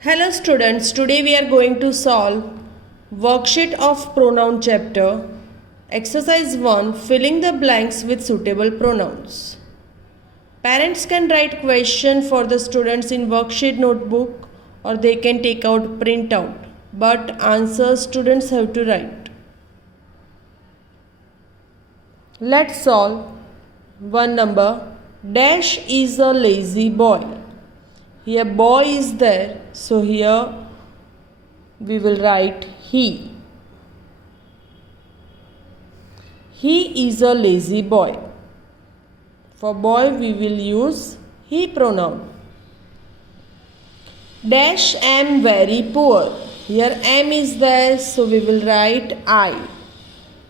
Hello students, today we are going to solve worksheet of pronoun chapter. Exercise 1, filling the blanks with suitable pronouns. Parents can write question for the students in worksheet notebook or they can take out printout, but answers students have to write. Let's solve. One number, dash is a lazy boy. Here boy is there, so here we will write he. He is a lazy boy. For boy we will use he pronoun. Dash am very poor. Here am is there, so we will write I.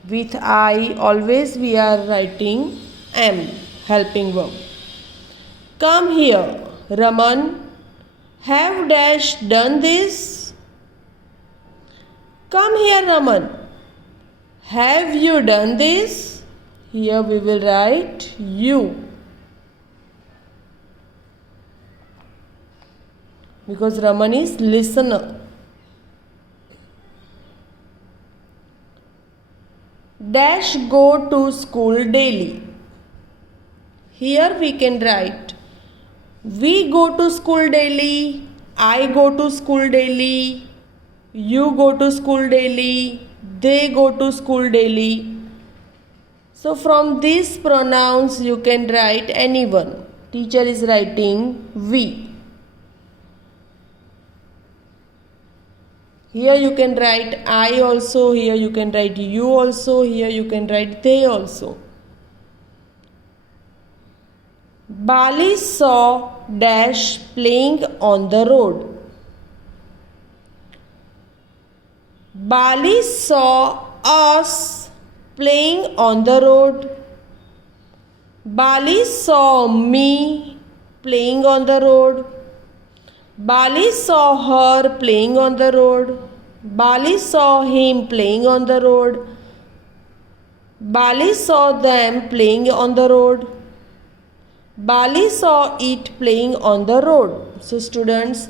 With I always we are writing am, helping verb. Come here, Raman. Have dash done this? Come here, Raman. Have you done this? Here we will write you. Because Raman is listener. Dash go to school daily. Here we can write we go to school daily, I go to school daily, you go to school daily, they go to school daily. So from these pronouns you can write anyone. Teacher is writing we. Here you can write I also, here you can write you also, here you can write they also. Bali saw dash playing on the road. Bali saw us playing on the road. Bali saw me playing on the road. Bali saw her playing on the road. Bali saw him playing on the road. Bali saw them playing on the road. Bali saw it playing on the road. So students,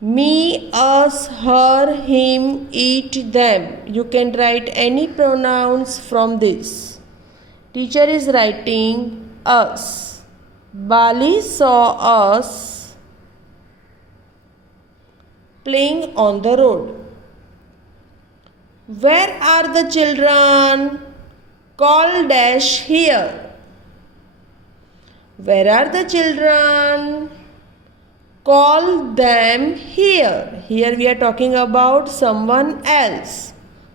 me, us, her, him, it, them. You can write any pronouns from this. Teacher is writing us. Bali saw us playing on the road. Where are the children? Call dash here. Where are the children? Call them here. Here we are talking about someone else.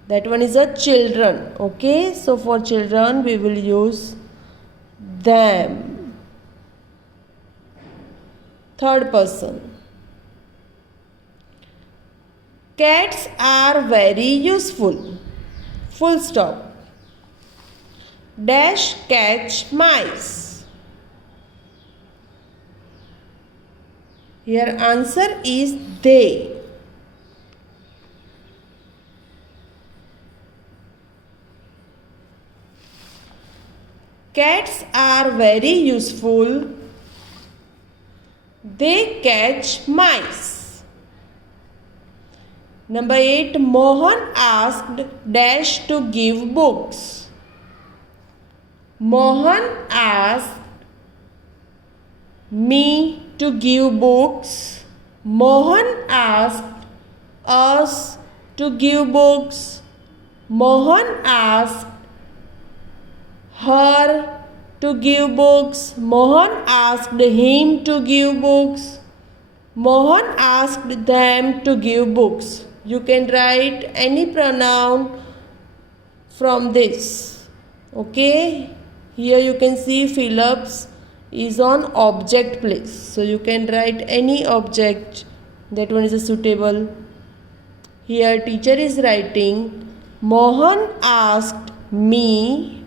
That one is a children. Okay, so for children we will use them. Third person. Cats are very useful. Full stop. Dash catch mice. Here answer is they. Cats are very useful. They catch mice. Number 8. Mohan asked dash to give books. Mohan asked me to give books. Mohan asked us to give books. Mohan asked her to give books. Mohan asked him to give books. Mohan asked them to give books. You can write any pronoun from this. Okay? Here you can see Phillips is on object place. So you can write any object. That one is a suitable. Here teacher is writing Mohan asked me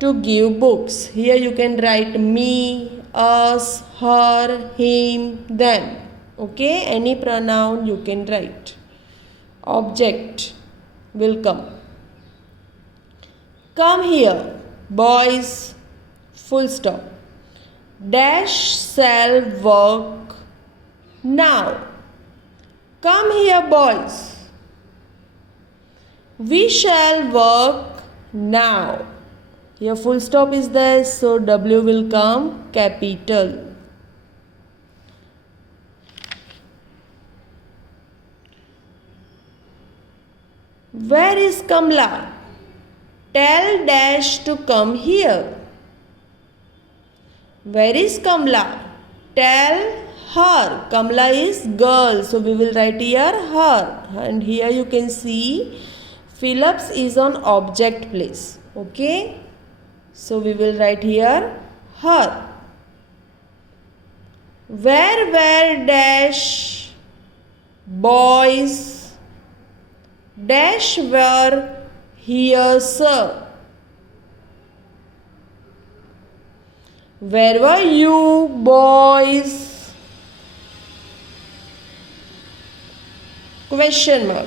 to give books. Here you can write me, us, her, him, them. Okay, any pronoun you can write. Object will come. Come here, boys. Full stop. Dash shall work Now, come here, boys. We shall work now. Here full stop is there, so W will come capital. Where is Kamla? Tell Dash to come here. Where is Kamla? Tell her. Kamla is girl, so we will write here her. And here you can see Phillips is on object place. Okay. So we will write here her. Where were Dash boys? Dash were here, sir. Where were you, boys? Question mark.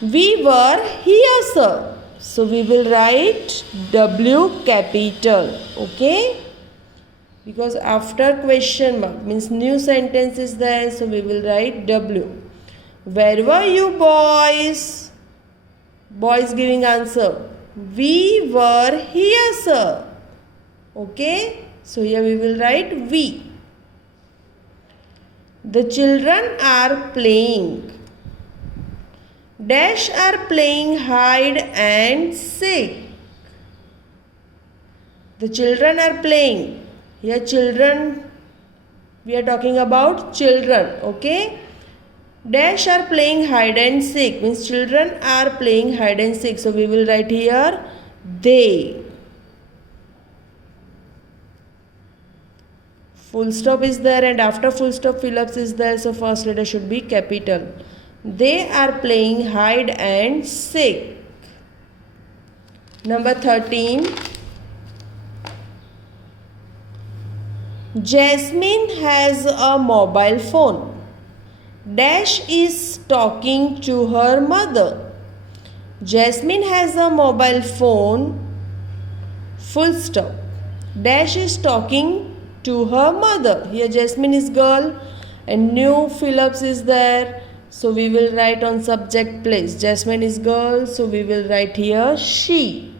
We were here, sir. So we will write W capital. Okay. Because after question mark means new sentence is there, so we will write W. Where were you, boys? Boys giving answer. We were here, sir. Okay. So here we will write we. The children are playing. Dash are playing hide and seek. The children are playing. Here children, we are talking about children, okay. Dash are playing hide and seek means children are playing hide and seek. So we will write here they. Full stop is there and after full stop Phillips is there. So first letter should be capital. They are playing hide and seek. Number 13. Jasmine has a mobile phone. Dash is talking to her mother. Jasmine has a mobile phone. Full stop. Dash is talking to her mother. Here Jasmine is girl and new Phillips is there. So we will write on subject place. Jasmine is girl. So we will write here she.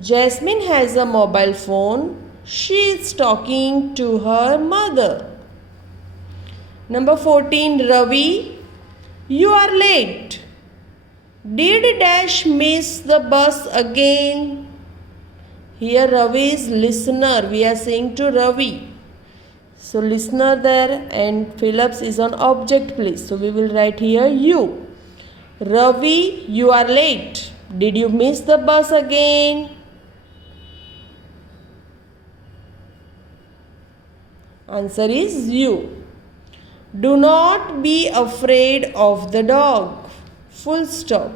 Jasmine has a mobile phone. She is talking to her mother. Number 14. Ravi, you are late. Did Dash miss the bus again? Here Ravi is listener. We are saying to Ravi. So listener there and Phillips is on object place. So we will write here you. Ravi, you are late. Did you miss the bus again? Answer is you. Do not be afraid of the dog. Full stop.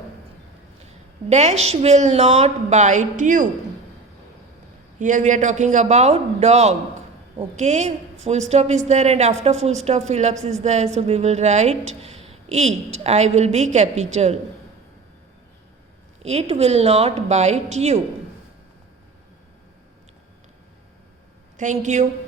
Dash will not bite you. Here we are talking about dog. Okay. Full stop is there and after full stop Phillips is there. So we will write it. I will be capital. It will not bite you. Thank you.